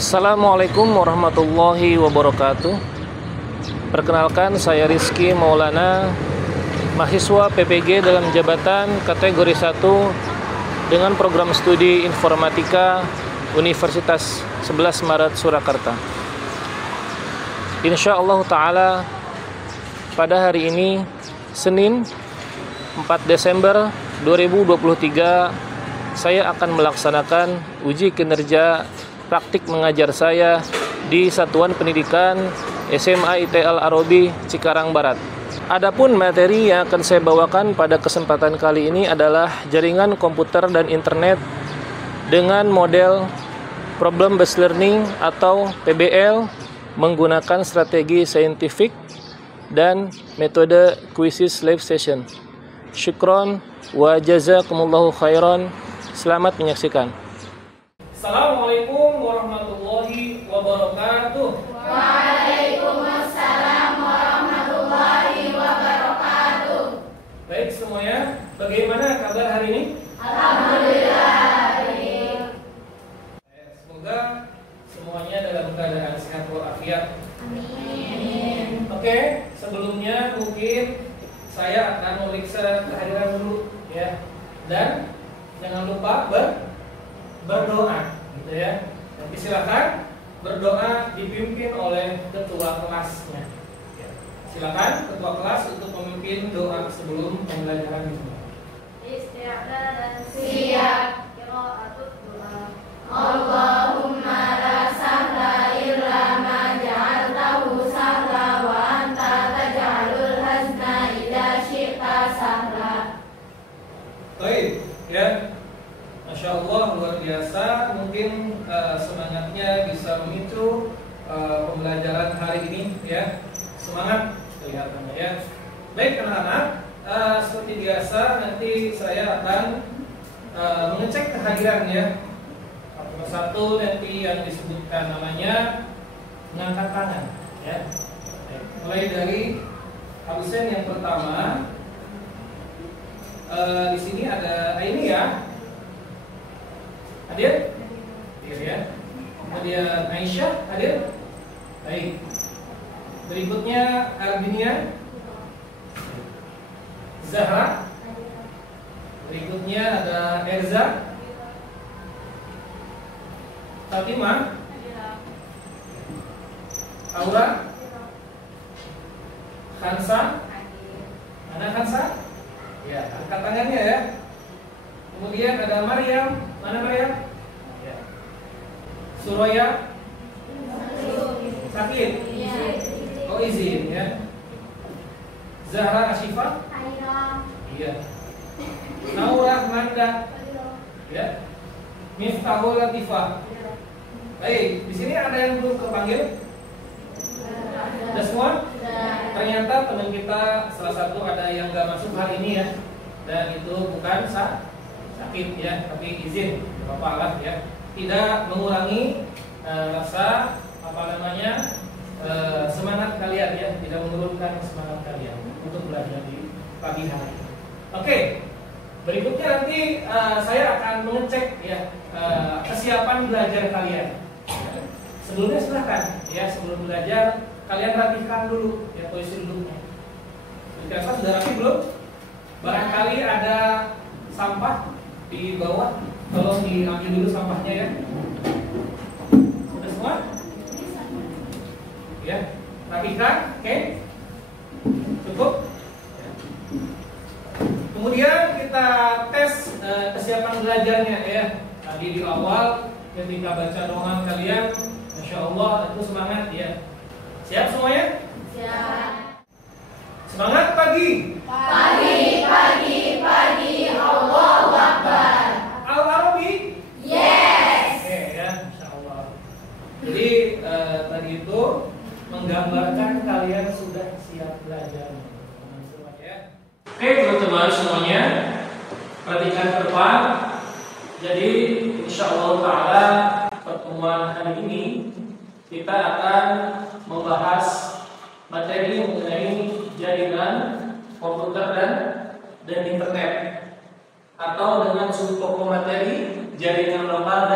Assalamualaikum warahmatullahi wabarakatuh. Perkenalkan, saya Rizky Maulana, mahasiswa PPG dalam jabatan kategori 1 dengan program studi Informatika Universitas 11 Maret Surakarta. Insyaallah ta'ala pada hari ini Senin 4 Desember 2023 saya akan melaksanakan uji kinerja praktik mengajar saya di Satuan Pendidikan SMA IT Al-Arabi Cikarang Barat. Adapun materi yang akan saya bawakan pada kesempatan kali ini adalah jaringan komputer dan internet dengan model Problem Based Learning atau PBL menggunakan strategi saintifik dan metode quizzes live session. Syukron wa jazakumullahu khairan. Selamat menyaksikan. Assalamualaikum warahmatullahi wabarakatuh. Waalaikumsalam warahmatullahi wabarakatuh. Baik semuanya, bagaimana kabar hari ini? Alhamdulillah baik. Semoga semuanya dalam keadaan sehat walafiat. Amin. Oke, sebelumnya mungkin saya akan memeriksa kehadiran dulu ya. Dan jangan lupa berdoa gitu ya. Nanti silakan berdoa dipimpin oleh ketua kelasnya. Ya. Silakan ketua kelas untuk memimpin doa sebelum pembelajaran ini. Isti'adah dan siap. Qiraatul doa. Allahumma la sahla illa ma ja'altahu sahla wa anta taj'alul hazna idza syi'ta sahla. Baik, ya. Masya Allah, luar biasa. Mungkin semangatnya bisa memicu pembelajaran hari ini ya. Semangat kelihatannya ya. Baik anak-anak, seperti biasa nanti saya akan mengecek kehadiran ya. Satu nanti yang disebutkan namanya mengangkat tangan ya. Baik. Mulai dari absen yang pertama. Di sini ada ini ya. Hadir? Hadir ya. Kemudian Aisyah hadir? Baik. Berikutnya Ardinia, Zahra. Berikutnya ada Erza, Fatimah, Aura, Khansa. Mana Khansa? Ya, angkat tangannya ya. Kemudian ada Maryam. Mana Maryam? Ya. Suraya. Sakit. Oh izin ya. Zahra Asyifa. Iya. Naura Manda. Ya. Miftahul Latifah. Baik, di sini ada yang belum terpanggil? Ada semua? Ternyata teman kita salah satu ada yang nggak masuk hari ini ya. Dan itu bukan sakit ya, tapi izin Bapak lah ya. Tidak mengurangi rasa semangat kalian ya, tidak menurunkan semangat kalian untuk belajar di pagi hari. Oke. Berikutnya nanti saya akan mengecek ya kesiapan belajar kalian. Sebelumnya silahkan ya, sebelum belajar kalian rapikan dulu ya posisi duduknya. Kira-kira sudah rapi belum? Barangkali ada sampah di bawah, tolong diambil dulu sampahnya ya. Sudah semua? Ya, rapikan, oke? Cukup? Kemudian kita tes kesiapan belajarnya ya. Tadi di awal ketika baca doa kalian, Masya Allah itu semangat ya. Siap semuanya? Siap. Semangat pagi. Pagi, Allahu Akbar. Al-Arabi? Yes. Oke ya, Masya Allah. Jadi tadi itu menggambarkan kalian sudah siap belajar. Oke teman-teman semuanya, perhatikan ke depan. Jadi insya Allah ta'ala pertemuan hari ini kita akan membahas materi mengenai jaringan komputer dan internet, atau dengan subpokok materi jaringan lokal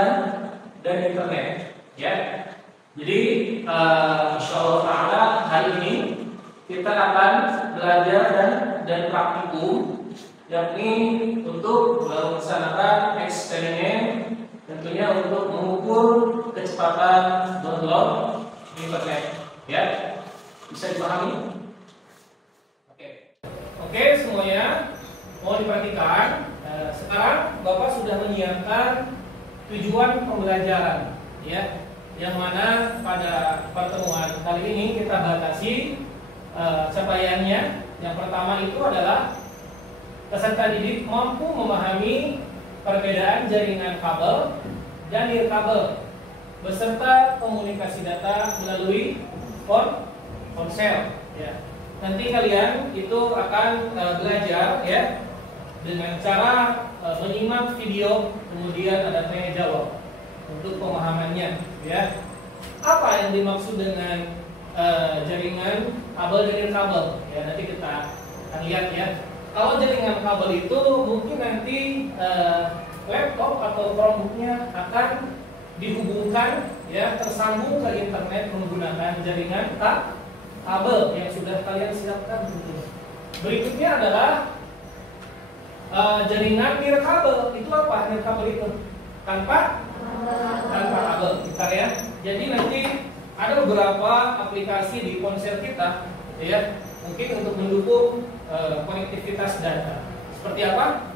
dan internet. Ya. Jadi insyaallah taala hari ini kita akan belajar dan praktikum, yakni untuk melaksanakan eksperimen, tentunya untuk mengukur kecepatan download internet. Ya, bisa dipahami? Oke, semuanya mau diperhatikan. Sekarang Bapak sudah menyiapkan tujuan pembelajaran, ya, yang mana pada pertemuan kali ini kita batasi capaiannya. Yang pertama itu adalah peserta didik mampu memahami perbedaan jaringan kabel dan nirkabel beserta komunikasi data melalui ponsel. Ya. Nanti kalian itu akan belajar, ya, dengan cara menyimak video, kemudian ada tanya jawab untuk pemahamannya. Ya, apa yang dimaksud dengan jaringan kabel dan nirkabel? Ya, nanti kita akan lihat, ya. Kalau jaringan kabel itu mungkin nanti laptop atau Chromebooknya akan dihubungkan, ya, tersambung ke internet menggunakan jaringan kabel yang sudah kalian siapkan. Berikutnya adalah jaringan nirkabel. Itu apa nirkabel itu? Tanpa kabel, bentar ya. Jadi nanti ada beberapa aplikasi di ponsel kita, ya, mungkin untuk mendukung konektivitas data. Seperti apa?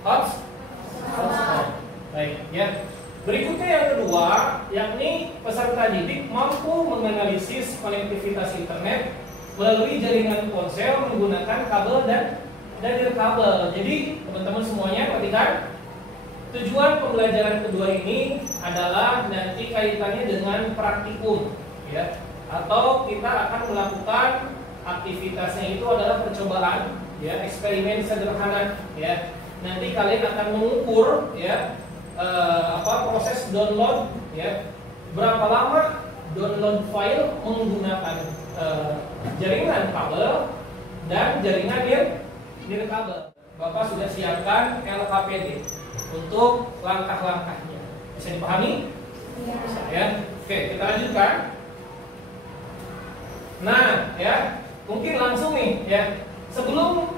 Hotspot. Baik, ya. Berikutnya yang kedua, yakni peserta didik mampu menganalisis konektivitas internet melalui jaringan ponsel menggunakan kabel dan nirkabel. Jadi teman-teman semuanya perhatikan, tujuan pembelajaran kedua ini adalah nanti kaitannya dengan praktikum, ya, atau kita akan melakukan aktivitasnya itu adalah percobaan, ya, eksperimen sederhana, ya. Nanti kalian akan mengukur, ya, proses download, ya, berapa lama download file menggunakan jaringan kabel dan jaringan nirkabel. Bapak sudah siapkan LKPD untuk langkah-langkahnya. Bisa dipahami? Ya. Bisa, ya. Oke, kita lanjutkan. Nah, ya, mungkin langsung nih, ya.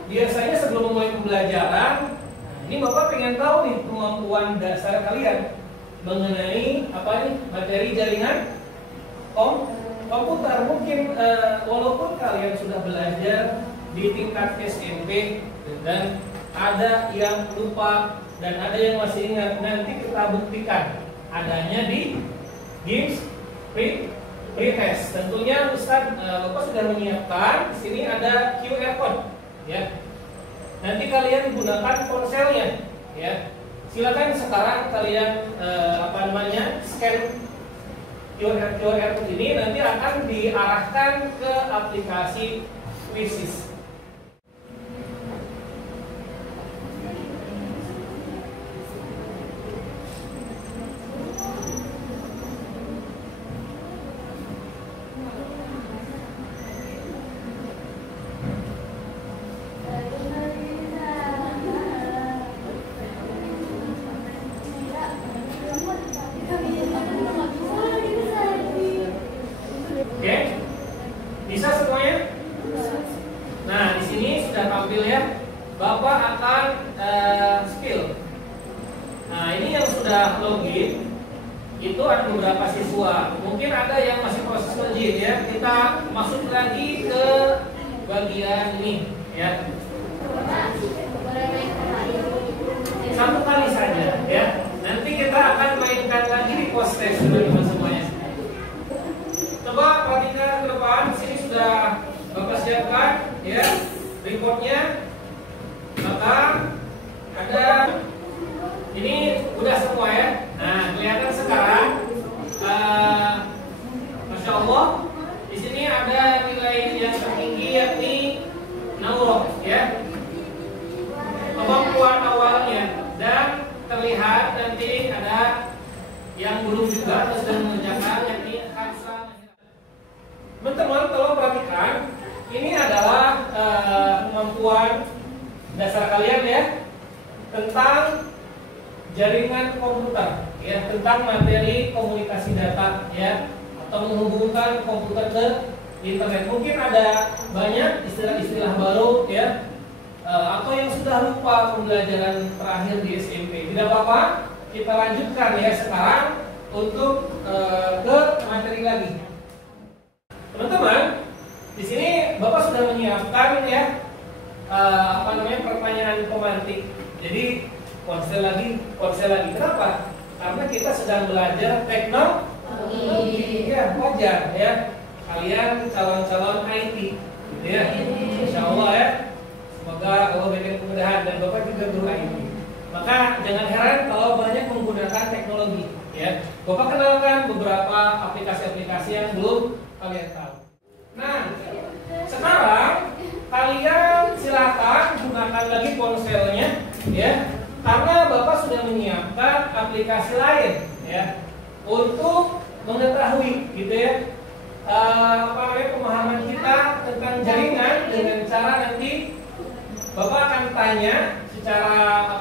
Biasanya sebelum memulai pembelajaran, ini Bapak pengen tahu nih kemampuan dasar kalian mengenai materi jaringan komputer. Mungkin walaupun kalian sudah belajar di tingkat SMP dan ada yang lupa dan ada yang masih ingat, nanti kita buktikan adanya di games pretest. Tentunya Ustaz Bapak sudah menyiapkan. Di sini ada QR code, ya. Nanti kalian gunakan ponselnya, ya. Silakan sekarang kalian scan QR code ini, nanti akan diarahkan ke aplikasi Quizzes. Oke, bisa semuanya? Nah, di sini sudah tampil, ya. Bapak akan skill. Nah, ini yang sudah login itu ada beberapa siswa. Mungkin ada yang masih proses login, ya. Kita masuk lagi ke bagian ini, ya. Satu kali saja, ya. Nanti kita akan mainkan lagi di post test teman-teman semuanya. Coba perhatikan ke depan. Di sini sudah Bapak siapkan, ya, reportnya. Maka ada ini udah semua, ya. Nah, kelihatan sekarang, Masya Allah, di sini ada nilai yang tertinggi yakni Naurah, ya, kemampuan awalnya, dan terlihat nanti ada yang belum juga atau sedang mengerjakan yakni Hamzah. Teman-teman, tolong perhatikan, ini adalah kemampuan dasar kalian, ya, tentang jaringan komputer, ya tentang materi komunikasi data ya, atau menghubungkan komputer ke internet. Mungkin ada banyak istilah-istilah baru ya, atau yang sudah lupa pembelajaran terakhir di SMP. Tidak apa-apa, kita lanjutkan ya sekarang untuk ke materi lagi. Teman-teman, di sini Bapak sudah menyiapkan ya pertanyaan pemantik. Jadi ponsel lagi. Kenapa? Karena kita sedang belajar teknologi. Ya, wajar ya. Kalian calon-calon IT, gitu ya. Insya Allah ya. Semoga Allah berikan kemudahan dan Bapak juga guru IT. Maka jangan heran kalau banyak menggunakan teknologi. Ya, Bapak kenalkan beberapa aplikasi-aplikasi yang belum kalian tahu. Nah, sekarang kalian silakan gunakan lagi ponselnya, ya, karena Bapak sudah menyiapkan aplikasi lain, ya, untuk mengetahui, gitu ya, pemahaman kita tentang jaringan dengan cara nanti Bapak akan tanya secara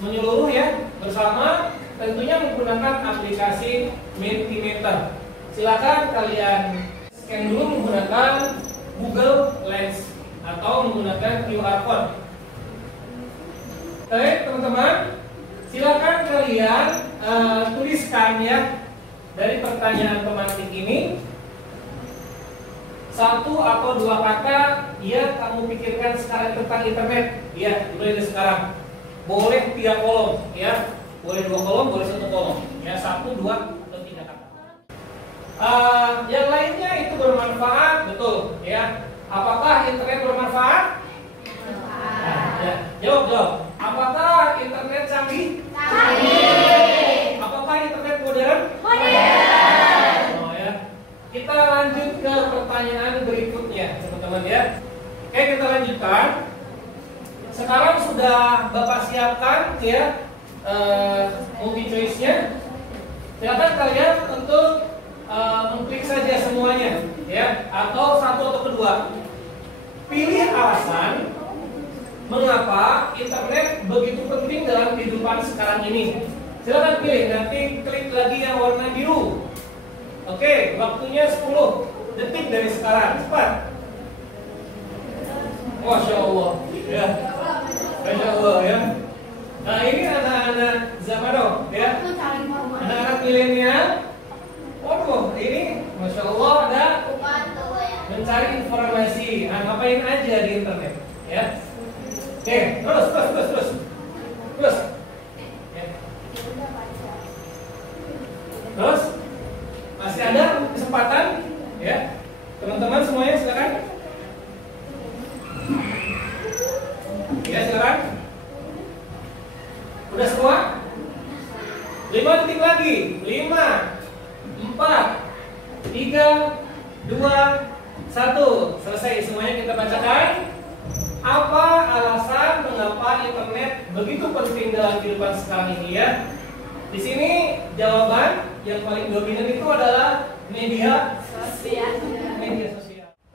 menyeluruh ya, bersama tentunya menggunakan aplikasi Mentimeter. Silakan kalian scan dulu menggunakan Google Lens atau menggunakan QR code. Oke, teman-teman, silakan kalian tuliskan ya dari pertanyaan pemantik ini satu atau dua kata yang kamu pikirkan sekarang tentang internet. Ya, mulai dari sekarang. Boleh 3 kolom, ya. Boleh 2 kolom, boleh 1 kolom. Ya, 1, 2, atau 3 kata. Yang lainnya itu bermanfaat, betul, ya. Apakah internet bermanfaat? Ya, jawab. Apakah internet canggih? Canggih. Apakah internet modern? Modern. Oh ya. Kita lanjut ke pertanyaan berikutnya, teman-teman ya. Oke, kita lanjutkan. Sekarang sudah Bapak siapkan ya multi choice-nya. Silakan kalian untuk mengklik saja semuanya ya, atau satu atau kedua. Pilih alasan mengapa internet begitu penting dalam kehidupan sekarang ini. Silakan pilih, nanti klik lagi yang warna biru. Oke, waktunya 10 detik dari sekarang. Cepat. Masya Allah ya. Masya Allah ya. Nah, ini anak-anak zaman now ya, anak-anak milenial. Waduh, ini Masya Allah ada mencari informasi. Nah, ngapain aja di internet ya. Oke, terus ya. Terus masih ada kesempatan ya, teman-teman semuanya silakan. Ya, silakan. Udah semua? 5 detik lagi. 5, 4, 3, 2, 1. Selesai semuanya, kita bacakan. Apa alasan mengapa internet begitu penting dalam kehidupan sekarang ini ya? Di sini jawaban yang paling dominan itu adalah media sosial.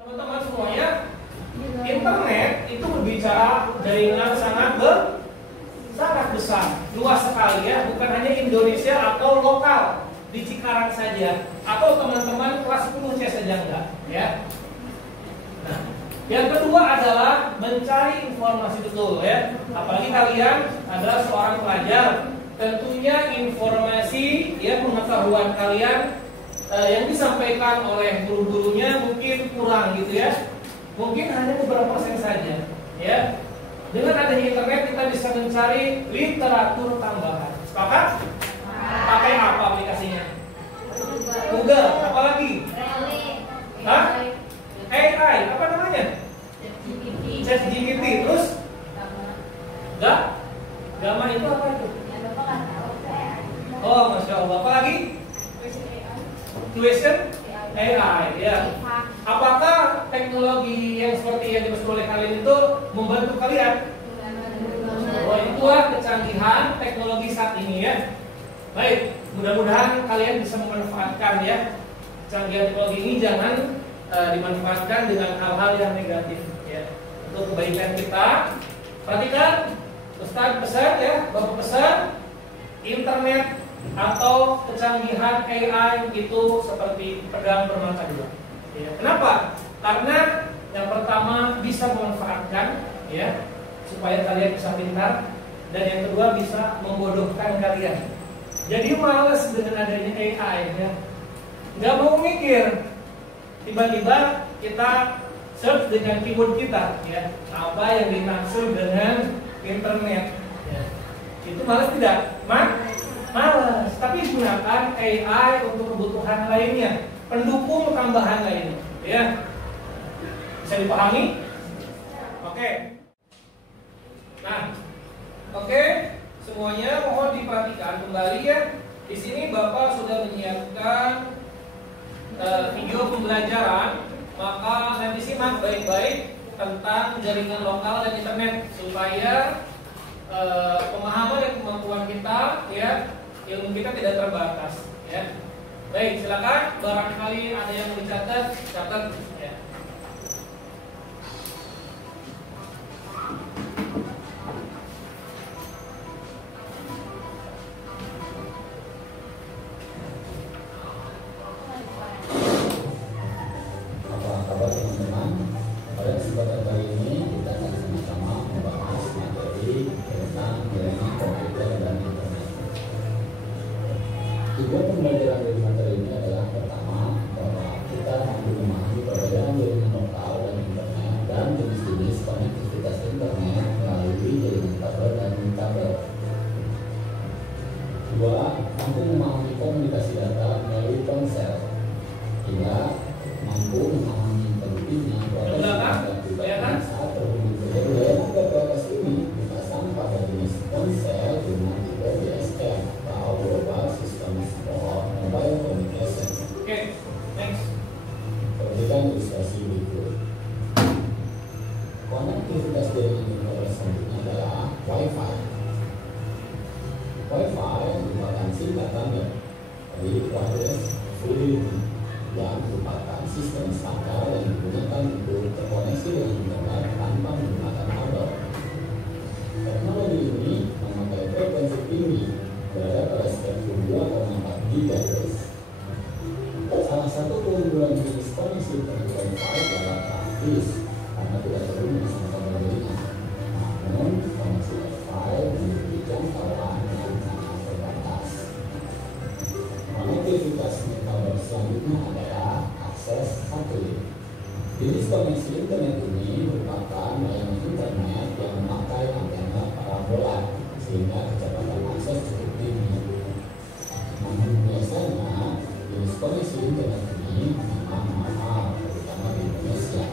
Teman-teman semuanya, internet itu berbicara jaringan sangat besar, luas sekali ya, bukan hanya Indonesia atau lokal di Cikarang saja, atau teman-teman kelas 10C saja enggak ya. Nah, yang kedua adalah mencari informasi betul ya. Apalagi kalian adalah seorang pelajar, tentunya informasi ya, pengetahuan kalian yang disampaikan oleh guru-gurunya mungkin kurang gitu ya. Mungkin hanya beberapa persen saja ya. Dengan adanya internet kita bisa mencari literatur tambahan. Sepakat? Pakai apa aplikasinya? Google, apalagi? Hah? AI, apa namanya? ChatGPT. Terus? Gamma itu apa itu? Oh, Masya Allah. Apa lagi? Question AI, ya. Apakah teknologi yang seperti yang dimaksud oleh kalian itu membantu kalian? Oh, itulah kecanggihan teknologi saat ini ya. Baik, mudah-mudahan kalian bisa memanfaatkan ya kecanggihan teknologi ini. Jangan dimanfaatkan dengan hal-hal yang negatif ya, untuk kebaikan kita. Perhatikan, Ustaz pesan ya, Bapak pesan, internet atau kecanggihan AI itu seperti pedang bermata dua. Ya, kenapa? Karena yang pertama bisa memanfaatkan, ya, supaya kalian bisa pintar, dan yang kedua bisa membodohkan kalian. Jadi males dengan adanya AI, ya. Nggak mau mikir, tiba-tiba kita search dengan keyboard kita, ya, apa yang dimaksud dengan internet, ya. Itu malas tidak? Malas. Tapi gunakan AI untuk kebutuhan lainnya, pendukung tambahan lainnya, ya. Bisa dipahami? Oke. Nah, oke, semuanya mohon diperhatikan kembali, ya. Di sini Bapak sudah menyiapkan video pembelajaran, maka nanti simak baik-baik tentang jaringan lokal dan internet supaya pemahaman dan kemampuan kita, ya, ilmu kita tidak terbatas, ya. Baik, silakan. Barangkali ada yang mau dicatat, catat, ya. Tujuan pembelajaran dari materi ini adalah pertama, bahwa kita mampu memahami perbedaan jaringan lokal dan internet dan jenis-jenis konektivitas internet melalui jaringan kabel dan non-kabel. Dua, mampu memahami komunikasi data melalui ponsel. Tiga, mampu memahami pentingnya proses data saat terhubung ke jaringan PLS ini dipasang pada jenis ponsel dengan tipe GSM atau Global System for Mobile Communication. Oke, next. Perhatikan ilustrasi berikut. Konektivitas jaringan internet selanjutnya adalah Wi-Fi. Wi-Fi merupakan singkatan dari Wireless Facility yang merupakan sistem standar yang digunakan untuk terkoneksi dengan internet tanpa menggunakan kabel. Teknologi ini memakai frekuensi tinggi berada pada spektrum 2,4 GHz. Salah satu keunggulan jenis koneksi internet Wi-Fi adalah praktis karena tidak perlu memasang kabel jaringan. Namun, koneksi Wi-Fi memiliki jangkauan yang sangat terbatas. Konektivitas metode selanjutnya adalah akses satelit. Jenis koneksi internet ini merupakan layanan internet yang memakai antena parabola sehingga kecepatan akses cukup tinggi. Namun biasanya jenis koneksi internet ini memang mahal, terutama di Indonesia,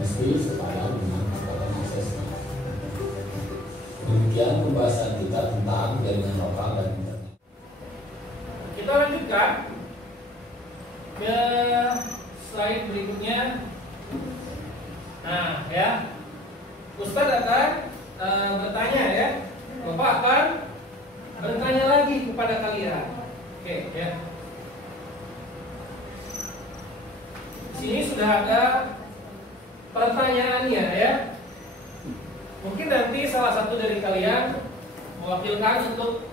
meski sepadan dengan kecepatan aksesnya. Demikian pembahasan kita tentang jaringan lokal dan internet. Kita lanjutkan ke slide berikutnya. Nah, ya, Ustadz akan bertanya, ya. Bapak akan bertanya lagi kepada kalian. Oke, ya. Di sini sudah ada pertanyaannya, ya. Mungkin nanti salah satu dari kalian mewakilkan untuk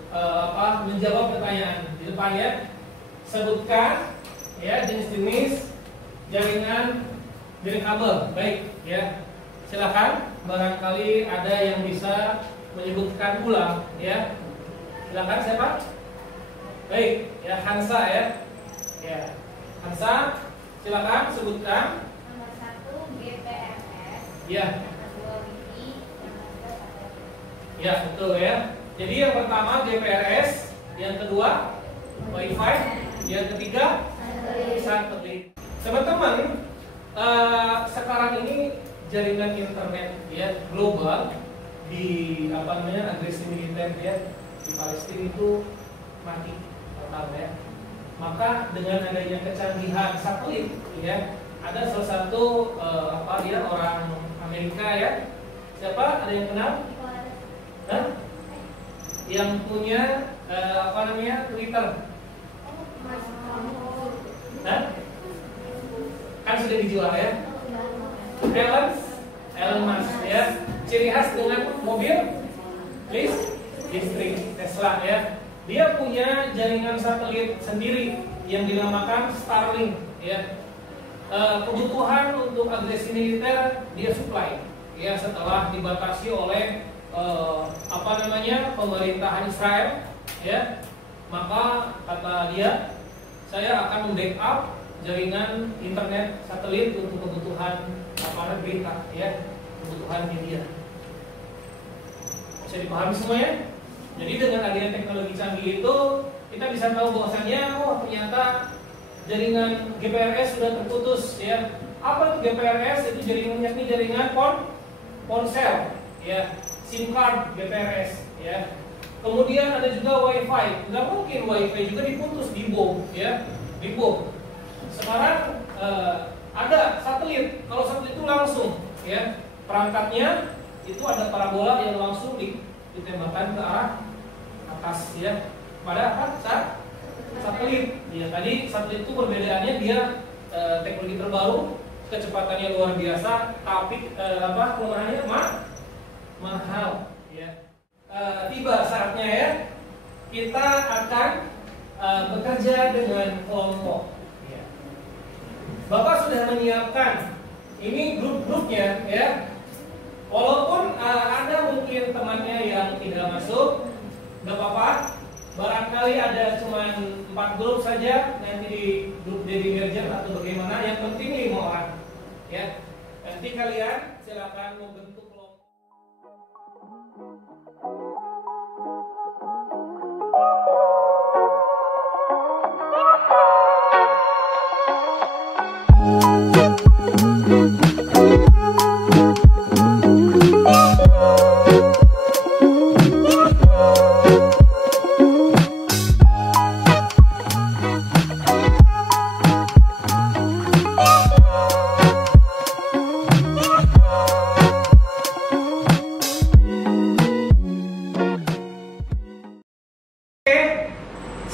menjawab pertanyaan di depan, ya. Sebutkan, ya, jenis-jenis jaringan kabel. Baik, ya. Silakan, barangkali ada yang bisa menyebutkan ulang, ya. Silakan, siapa? Baik, ya, Hansa, ya. Ya, Hansa, silakan sebutkan. Nomor 1 GPRS. Ya. Nomor 2 Wi-Fi. Nomor 3 satelit. Ya, betul, ya. Jadi yang pertama GPRS, yang kedua Wi-Fi, yang ketiga satelit. Teman-teman, sekarang ini jaringan internet, ya, global di agresi militer, ya, di Palestina itu mati total, ya. Maka dengan adanya kecanggihan satelit, ya, ada salah satu orang Amerika, ya. Siapa? Ada yang kenal? Hah? Yang punya Twitter? Hah? Kan sudah dijual, ya. Elon Musk, ya. Ciri khas dengan mobil listrik Tesla, ya. dia punya jaringan satelit sendiri yang dinamakan Starlink, ya. Kebutuhan untuk agresi militer dia supply, ya, setelah dibatasi oleh pemerintahan Israel, ya. Maka kata dia, saya akan membackup jaringan internet satelit untuk kebutuhan berita, ya, kebutuhan media. Bisa dipahami semuanya? Jadi dengan adanya teknologi canggih itu, kita bisa tahu bahwasannya, oh ternyata jaringan GPRS sudah terputus, ya. Apa itu GPRS? Itu jaringannya ini jaringan ponsel, ya, SIM card GPRS, ya. Kemudian ada juga WiFi. Nggak mungkin WiFi juga diputus, dibom, ya, dibom. Sekarang ada satelit. Kalau satelit itu langsung, ya, perangkatnya itu ada parabola yang langsung ditembakkan ke arah atas, ya, pada satelit. Ya, tadi satelit itu perbedaannya dia teknologi terbaru, kecepatannya luar biasa, tapi kelemahannya mahal, ya. Tiba saatnya, ya, kita akan bekerja dengan kelompok. Ya. Bapak sudah menyiapkan ini grup-grupnya, ya. Walaupun ada mungkin temannya yang tidak masuk, nggak apa-apa. Barangkali ada cuma 4 grup saja, nanti di grup Dedi Merger atau bagaimana. Yang penting 5 orang, ya. Nanti kalian silakan membentuk kelompok.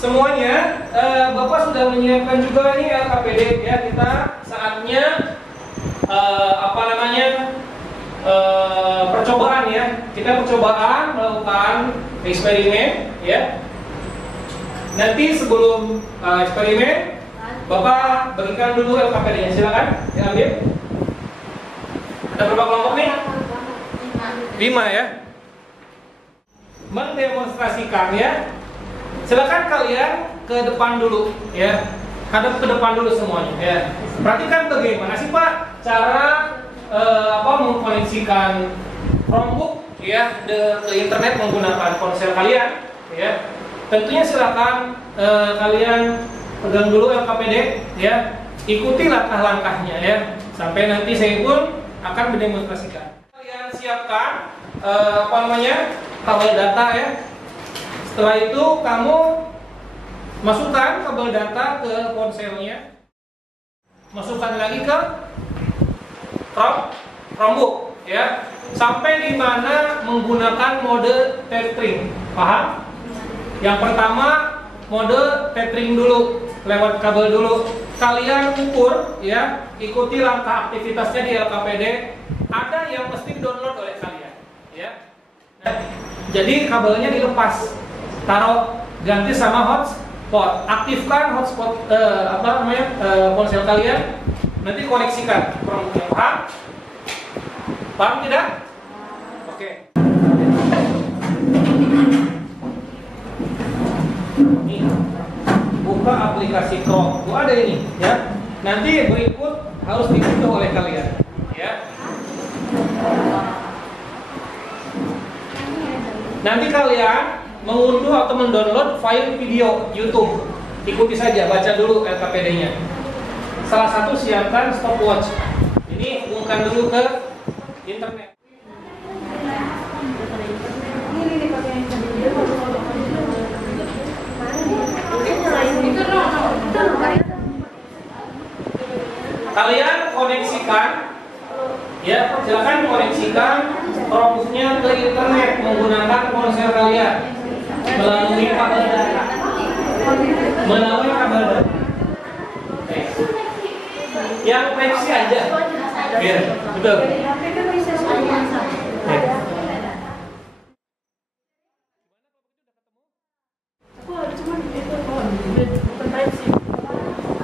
Semuanya, Bapak sudah menyiapkan juga nih LKPD, ya. Kita saatnya percobaan, ya. Kita percobaan melakukan eksperimen, ya. Nanti sebelum eksperimen, Bapak bagikan dulu LKPD-nya. Silakan diambil. Ada berapa kelompok nih? 5, ya. Mendemonstrasikan, ya. Silakan kalian ke depan dulu, ya. Hadap ke depan dulu semuanya, ya. Perhatikan bagaimana sih Pak cara mengkoneksikan Chromebook, ya, ke internet menggunakan ponsel kalian, ya. Tentunya silakan kalian pegang dulu LKPD, ya. Ikuti langkah-langkahnya, ya. Sampai nanti saya pun akan mendemonstrasikan. Kalian siapkan kabel data, ya. Setelah itu kamu masukkan kabel data ke ponselnya, masukkan lagi ke Chromebook, ya, sampai di mana menggunakan mode tethering. Paham? Yang pertama mode tethering dulu, lewat kabel dulu. Kalian ukur, ya, ikuti langkah aktivitasnya di LKPD. Ada yang mesti download oleh kalian, ya. Jadi kabelnya dilepas, taruh, ganti sama hotspot, aktifkan hotspot ponsel kalian, nanti koneksikan Chromebook. Paham tidak? Oke. Nih, buka aplikasi Chrome, ada ini, ya. Nanti berikut harus diunduh oleh kalian, ya. Nanti kalian mengunduh atau mendownload file video YouTube. Ikuti saja, baca dulu LKPD-nya. Salah satu siapkan stopwatch. Ini hubungkan dulu ke internet. Kalian koneksikan, ya, silakan koneksikan Chromebook-nya ke internet menggunakan ponsel kalian melalui kabel data. Oke. Yang koneksi aja. Ya, betul.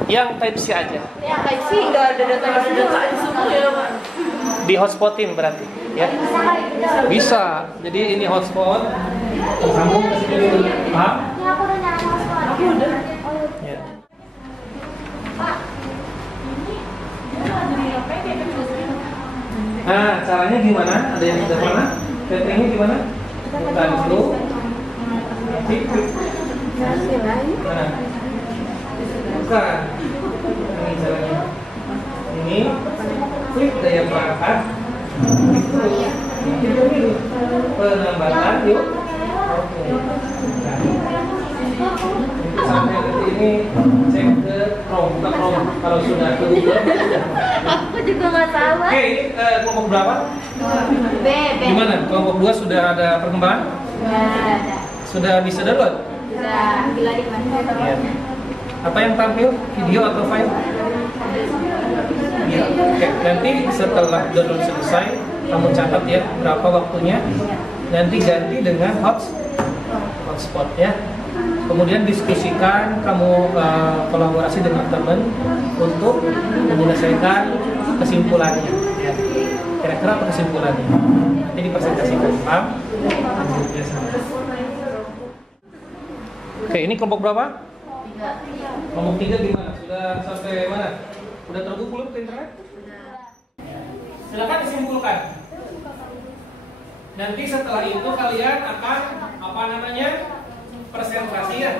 Yang Type C aja. Ya, kayak sih nggak ada data di semua ya, Pak. Di hotspotin berarti, ya. Bisa. Jadi ini hotspot. Sambung ke sini dulu. Paham? Ya, aku udah nyalain hotspot. Aku udah. Ya. Nah, caranya gimana? Ada yang sudah pernah? Settingnya gimana? Buka dulu. Klik. Nah. Bukan. Ini caranya. Ini klik daya perangkat. Penambatan yuk. Oke. Nah. Sampai ke sini cek ke Chrome, buka Chrome. Kalau sudah ke Google. Aku juga nggak tahu. Oke, ini kelompok berapa? B. Gimana? Kelompok 2 sudah ada perkembangan? Ada. Sudah bisa download? Sudah. Bila di mana? Iya. Apa yang tampil? Video atau file? Iya. Oke, nanti setelah download selesai, kamu catat ya berapa waktunya. Nanti ganti dengan hotspot ya. Kemudian diskusikan, kamu kolaborasi dengan teman untuk menyelesaikan kesimpulannya. Ya. Kira-kira apa kesimpulannya? Nanti dipresentasikan, paham? Oke, ini kelompok berapa? Kelompok 3 gimana? Sudah sampai mana? Udah terhubung belum ke internet? Silakan disimpulkan. Nanti setelah itu kalian akan apa namanya? Presentasian.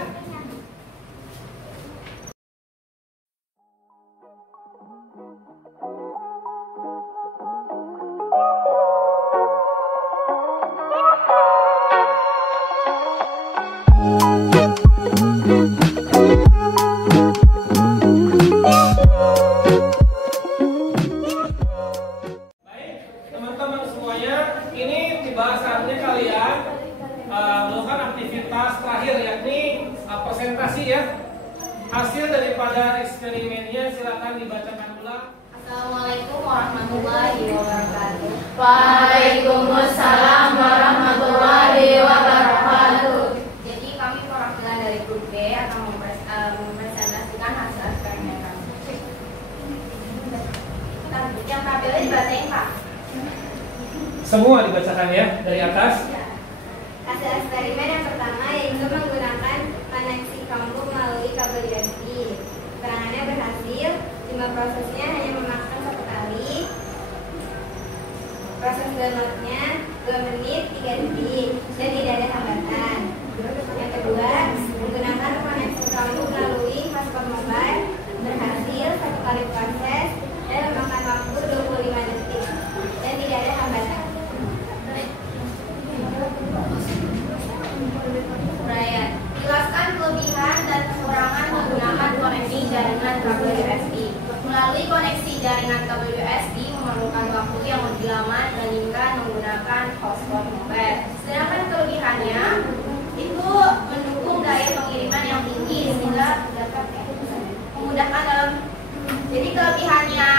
Presentasi ya. Hasil daripada eksperimennya silakan dibacakan ulang. Assalamualaikum warahmatullahi wabarakatuh. Waalaikumsalam warahmatullahi wabarakatuh. Jadi kami perwakilan dari grup B akan mempresentasikan hasil eksperimen kami. Yang tabelnya dibacain, Pak. Semua dibacakan ya dari atas. Hasil eksperimen yang pertama yaitu menggunakan koneksi kampung melalui kabel USB. Keterangannya berhasil, jumlah prosesnya hanya memakan 1 kali. Proses downloadnya 2 menit 3 detik dan tidak ada hambatan. Yang kedua, menggunakan koneksi kampung melalui hotspot mobile berhasil 1 kali proses dan memakan waktu 25 detik dan tidak ada hambatan. Uraian. Jelaskan kelebihan dan kekurangan menggunakan koneksi jaringan kabel USB. Melalui koneksi jaringan kabel USB memerlukan waktu yang lebih lama dibandingkan menggunakan hotspot mobile. Sedangkan kelebihannya itu mendukung daya pengiriman yang tinggi sehingga dapat memudahkan dalam. Jadi kelebihannya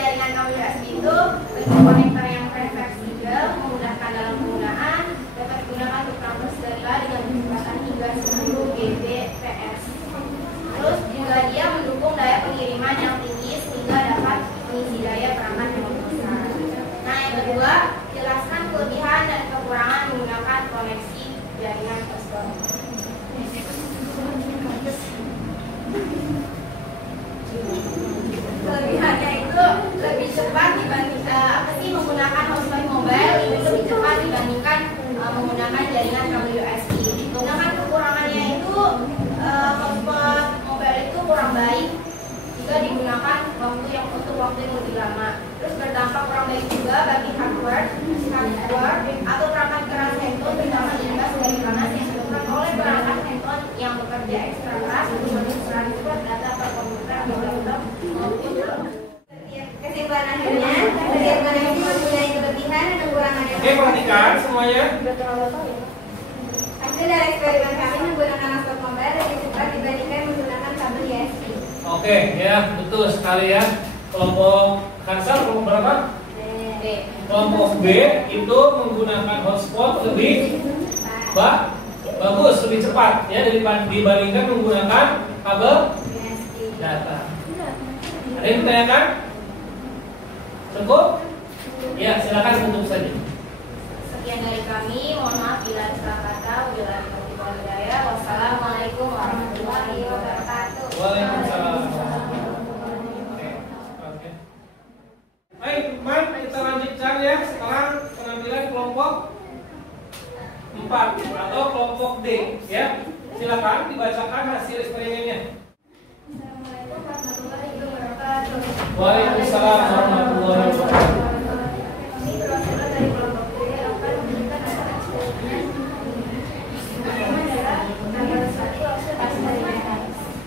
jaringan kabel USB itu bentuk konektor yang fleksibel, memudahkan dalam penggunaan, dapat digunakan untuk transfer sterila dengan kecepatan hingga 10 Gbps. Terus juga dia mendukung daya pengiriman yang tinggi sehingga dapat mengisi daya perangkat yang besar. Nah, yang kedua, jelaskan kelebihan dan kekurangan menggunakan koneksi jaringan hotspot. Kelebihannya itu lebih cepat dibanding menggunakan hotspot mobile itu lebih cepat dibandingkan menggunakan jaringan kabel USB. Sedangkan kekurangannya itu hotspot mobile itu kurang baik jika digunakan untuk waktu yang lebih lama. Terus berdampak kurang baik juga bagi hardware atau perangkat keras handphone, terutama jika sebagai panas yang dilakukan oleh perangkat handphone yang bekerja ekstra keras untuk mentransfer data ke komputer atau laptop maupun kesimpulan akhirnya, setiap koneksi mempunyai kelebihan dan kekurangan yang Oke, perhatikan semuanya. Hasil dari eksperimen kami menggunakan hotspot mobile lebih cepat dibandingkan menggunakan kabel USB. Oke, ya betul sekali ya. Kelompok Hansal kelompok berapa? B. Kelompok B itu menggunakan hotspot lebih bagus, lebih cepat ya dibandingkan menggunakan kabel USB. data. Ada yang ditanyakan? Cukup? Ya, silakan tutup saja. Sekian dari kami, mohon maaf bila ada salah kata. Wabillahi taufiq wal hidayah. Wassalamualaikum warahmatullahi wabarakatuh. Waalaikumsalam. Oke. Baik, teman, kita lanjutkan ya. Sekarang pengambilan kelompok 4 atau kelompok D ya. Silakan dibacakan hasil eksperimennya. Assalamualaikum warahmatullahi wabarakatuh. Waalaikumsalam warahmatullahi wabarakatuh. Kami berasal dari kelompok D akan memberikan hasil eksperimen. Pertama adalah tanggal 1 observasi harian.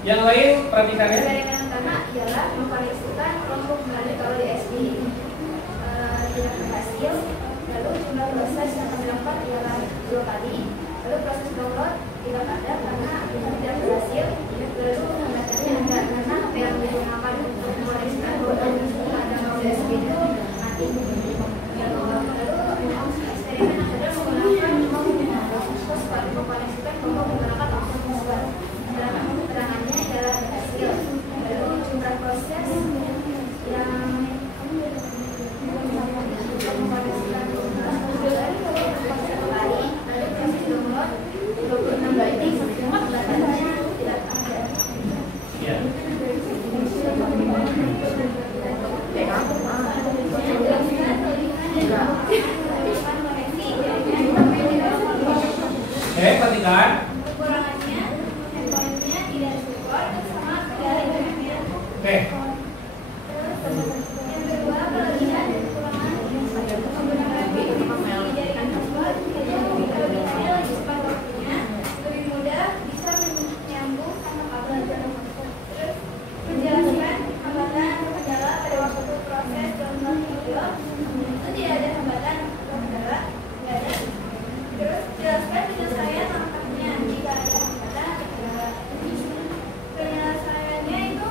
Yang lain perhatikan ya. Eksperimen pertama ialah mengkoneksikan kelompok melalui WSB. Tidak berhasil. Lalu jumlah proses yang kami lakukan ialah 2 kali. Lalu proses download tidak ada karena tidak berhasil. Lalu pembacaannya ada karena HP yang digunakan untuk mengkoneksikan pada WSB itu mati. Lalu eksperimen adalah menggunakan pos pada mengkoneksikan kelompok menggunakan opsi dan keterangannya adalah berhasil. Lalu jumlah proses yang mengkoneksikan satu kali, lalu proses download 26 detik, datanya tidak ada. Ya. Oke, perhatikan. Kekurangannya, handphonenya tidak support sama internetnya. Oke. Yang kedua, kelebihan dan kekurangan menggunakan jaringan support, kelebihannya lebih cepat waktunya, lebih mudah, bisa menyambung sama kabel. Terus menjelaskan hambatan atau kendala pada waktu proses download video, itu tidak ada hambatan atau kendala, tidak ada. Terus jelaskan penyelesaian langkahnya jika ada hambatan atau kendala. Penyelesaiannya itu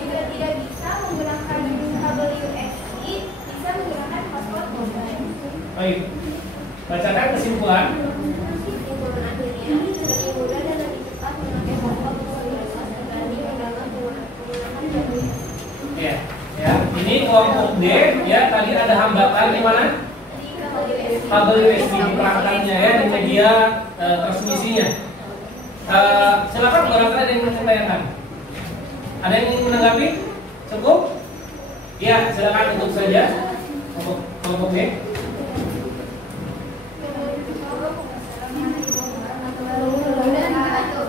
jika tidak bisa menggunakan kabel USB, bisa menggunakan hotspot mobile. Baik. Bacakan kesimpulan. Kesimpulan akhirnya lebih mudah dan lebih cepat memakai hotspot mobile dibanding menggunakan kabel. Ya. Ya, ini kelompok D ya, tadi ada hambatan di mana? Di kabel USB. Kabel USB di perangkatnya ya, di media transmisinya. Silakan barangkali ada yang ingin ditanyakan. Ada yang ingin menanggapi? Cukup? Ya, silakan tutup saja. Kelompok D.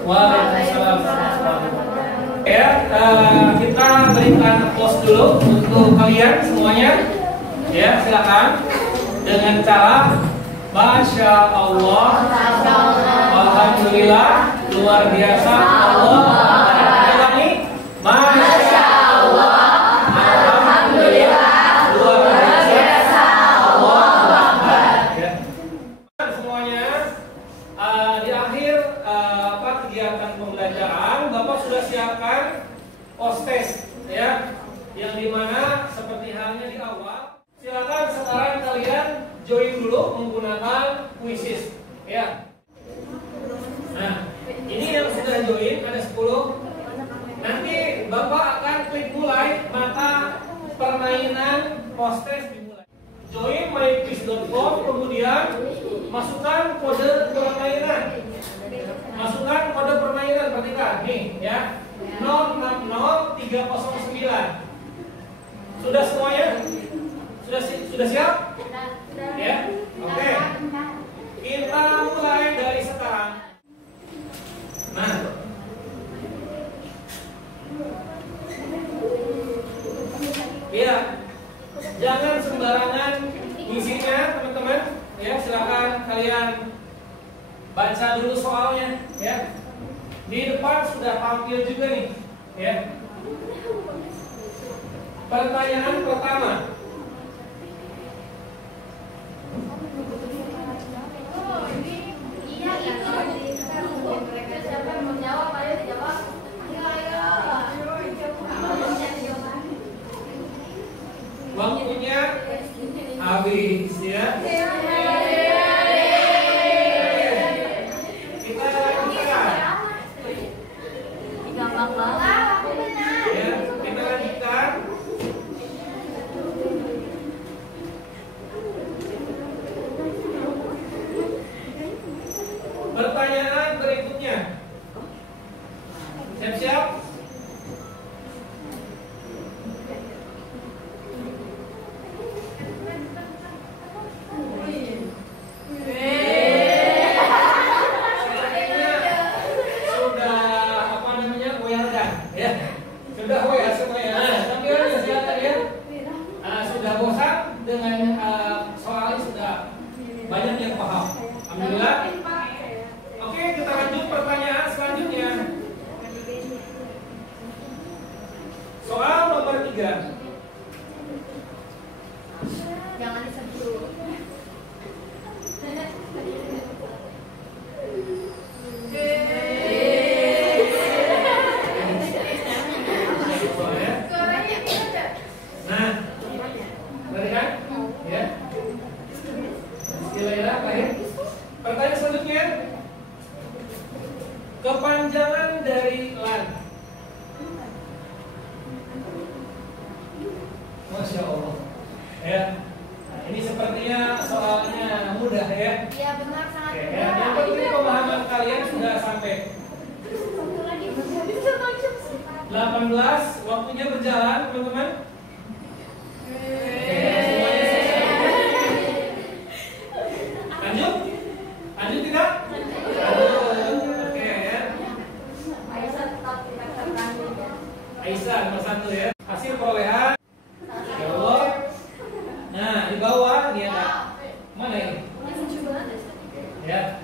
Waalaikumsalam. Ya, kita berikan applause dulu untuk kalian semuanya. Ya, silakan dengan cara Masya Allah, Alhamdulillah, luar biasa, Allah. Ulangi, Masya Allah, Alhamdulillah, luar biasa, Allah. Ya. Semuanya di akhir kegiatan pembelajaran, Bapak sudah siapkan post-test ya, yang dimana seperti halnya di awal. Silakan sekarang kalian join dulu menggunakan quizzes ya. Nah, ini yang sudah join ada 10. Nanti Bapak akan klik mulai, maka permainan post-test dimulai. Join myquiz.com, kemudian masukkan kode permainan. Masukkan kode permainan, perhatikan nih ya. 060309. Sudah semuanya? Sudah siap? Ya. Oke. Kita mulai dari sekarang. Nah. Iya. Jangan sembarangan isinya, teman-teman. Ya, silakan kalian baca dulu soalnya, ya. Di depan sudah tampil juga nih, ya. Pertanyaan pertama. Waktunya habis ya. Kita lanjutkan. Gampang banget. Ya, kita lanjutkan. berikutnya. Siap-siap? Banyak yang paham. Alhamdulillah. Oke, kita lanjut pertanyaan selanjutnya. Soal nomor 3. Jangan disebut. Nah, berarti kan? Ya. Pertanyaan selanjutnya, kepanjangan dari lan. Masya Allah. Ya, nah, ini sepertinya soalnya mudah ya. Iya benar, sangat Oke, mudah. yang penting pemahaman kalian sudah sampai 18, waktunya berjalan teman-teman. Lanjut? Lanjut tidak? Oke ya. Aisyah nomor 1 ya. Hasil perolehan. Ya Allah. Nah, di bawah dia enggak. Mana ini? Ya.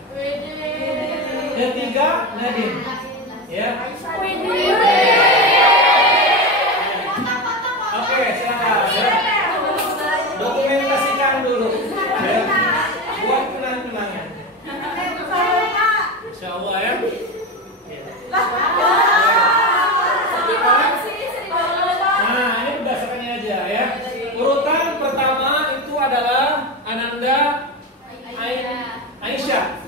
Ketiga Nadine. Ya. Oke, silakan. Ya. Dokumentasikan dulu. Ya. Buat kenang-kenangan. Insya Allah ya. Nah, ini berdasarkannya aja ya. Urutan pertama itu adalah Ananda Aisyah.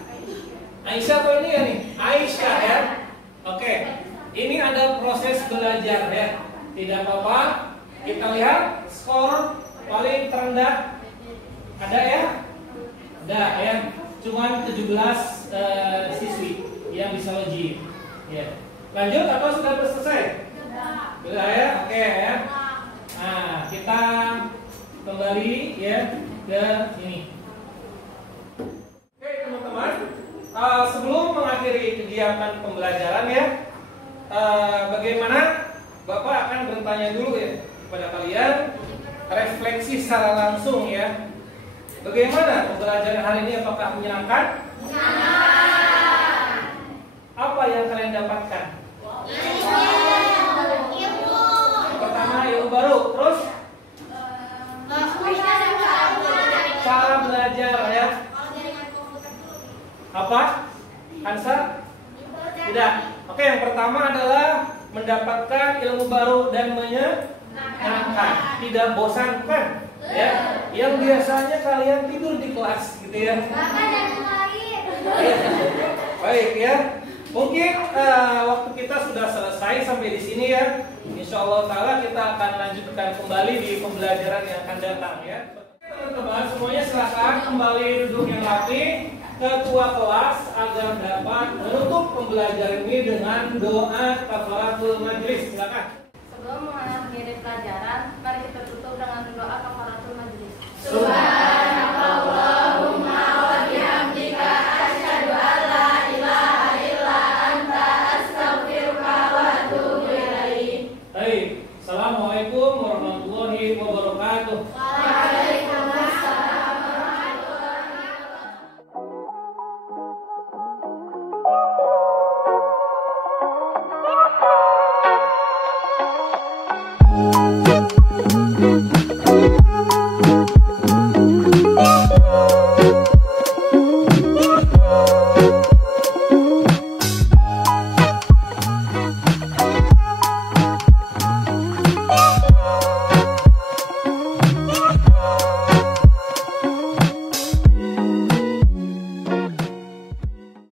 Aisyah atau ini ya nih? Aisyah ya. Oke. Ini ada proses belajar ya. Tidak apa-apa. Kita lihat skor paling terendah. Ada ya? Ada ya. Cuman 17 siswi yang bisa uji. Ya. Lanjut atau sudah selesai? Sudah ya? Oke ya. Nah, kita kembali ya ke ini. Oke teman-teman, sebelum mengakhiri kegiatan pembelajaran ya, bagaimana Bapak akan bertanya dulu ya kepada kalian, refleksi secara langsung ya. Bagaimana pembelajaran hari ini, apakah menyenangkan? Apa yang kalian dapatkan? Yang pertama ilmu baru, terus cara belajar ya. Apa? Ansar? Tidak. Oke, yang pertama adalah mendapatkan ilmu baru dan menyenangkan, tidak bosankan ya. Yang biasanya kalian tidur di kelas gitu ya. Baik ya. Mungkin waktu kita sudah selesai sampai di sini ya. Insya Allah Ta'ala kita akan lanjutkan kembali di pembelajaran yang akan datang ya. Teman-teman semuanya silakan kembali duduk yang rapi. Ketua kelas agar dapat menutup pembelajaran ini dengan doa kafaratul majlis. Silakan. Sebelum mengakhiri pelajaran, mari kita tutup dengan doa kafaratul majlis. Subhanallah.